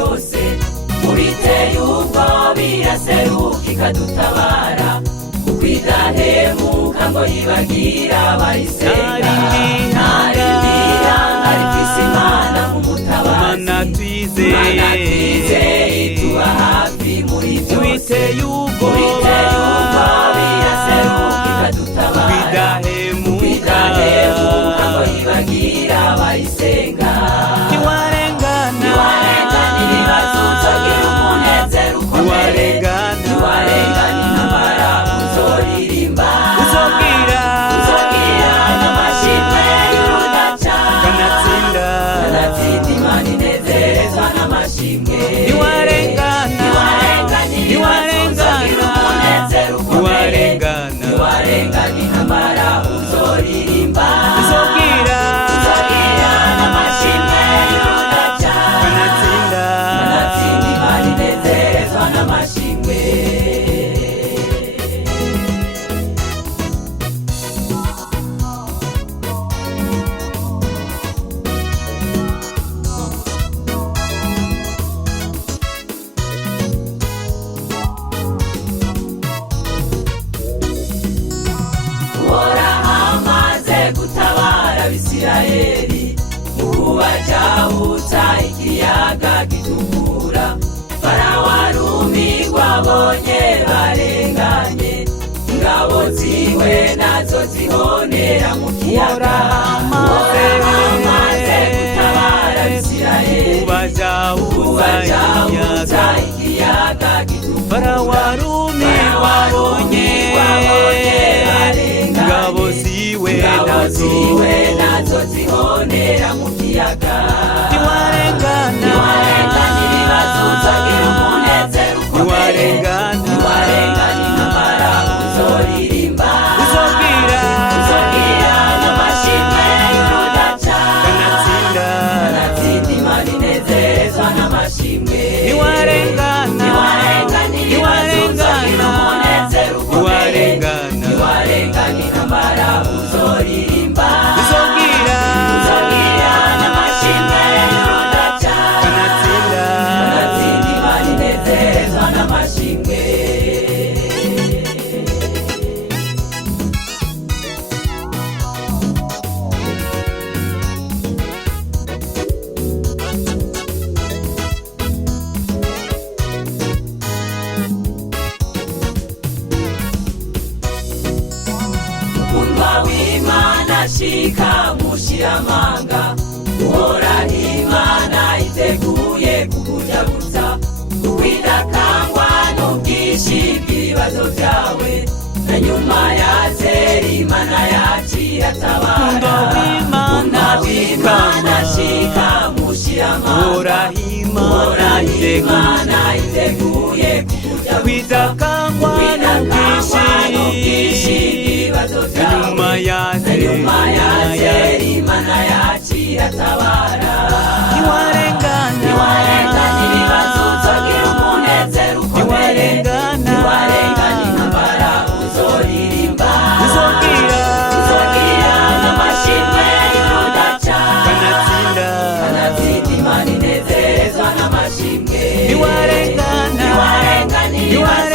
byose mubiteye ubwo biraseruka ikadutabara kuko idahemuka ngo yibagira abayisenga ntarindira ntarifise imana nk'umutabazi mana twizeye tuba hafi muri byose mubiteye ubwo biraseruka ikadutabara idahemuka ngo yibagira abayisenga Abisirayeli ubajahutsa ikiyaga gitukura Farawo arumirwa abonye barenganye ingabo ziwe nazo zihonera mu kiyaga amaze gutabara Abisirayeli ubajahutsa ikiyaga gitukura Farawo arumirwa abonye ingabo ziwe nazo zihonera mu kiyaga ntiwarengana ibibazo uzagira umunezero ukomeye ntiwarengana intambara uzoririmba uzobwira n'amashimwe y'urudaca kanatsinda Imana inezerezwa n'amashimwe ntiwarengana ibibazo uzagira umunezero ukomeye ntiwarengana intambara uzoririmba uzobwira n'amashimwe y'urudaca kanatsinda Imana inezerezwa n'amashimwe shika mushiramanga uhora Imana iteguye kukujaguza kwidakangwa n'ubwishi bw'ibibazo byawe na nyuma ya zeri Imana yakira tabara Umva w'Imana shika mushiramanga uhora Imana iteguye kukujaguza kwidakangwa n'ubwishi bw'ibibazo byawe nyuma ya zeri Imana yakira tabara ntiwarengana ibibazo uzagira umunezero ukomeye ntiwarengana intambara uzoririmba uzobwira n'amashimwe y'urudaca kanatsinda Imana inezerezwa n'amashimwe ntiwarengana ibibazo